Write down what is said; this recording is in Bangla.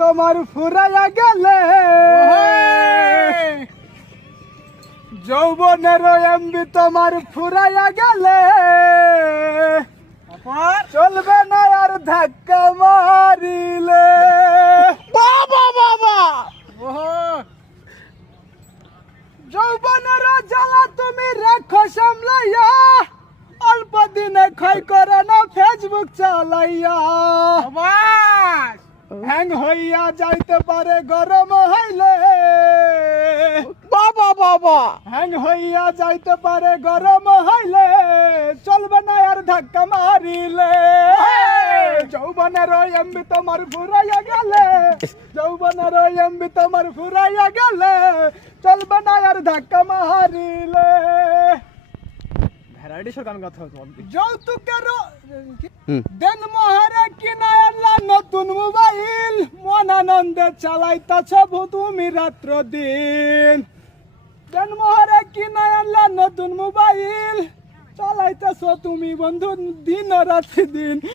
তোমার ফুরাইয়া গেলে যৌবনের এমবি তোমার ফুরাইয়া গেলে চলবে না আর ধাক্কা মারিলে। বাবা বাবা যৌবনের জ্বালা তুমি রাখো সামলাইয়া, অল্প দিনে ক্ষয় করে না ফেসবুক চালাইয়া। হ্যাং হইয়া যাইতে পারে গরম হইলে, বাবা বাবা হ্যাং হইয়া যাইতে পারে গরম হইলে চলবে না আর ধাক্কা মারিলে। যৌবনের এমবি তোমার ফুরাইয়া গেলে, যৌবনের এমবি তোমার ফুরাইয়া গেলে চলবে না আর ধাক্কা মারিলে। যৌতুকের দেন মহারে কিনা আনলা নতুন মোবাইল, মন আনন্দে চালাইতাছ তুমি রাত্র দিন। দেন মহারে কিনা আনলা নতুন মোবাইল, চালাইতাছ তুমি বন্ধু দিন রাত্রি দিন।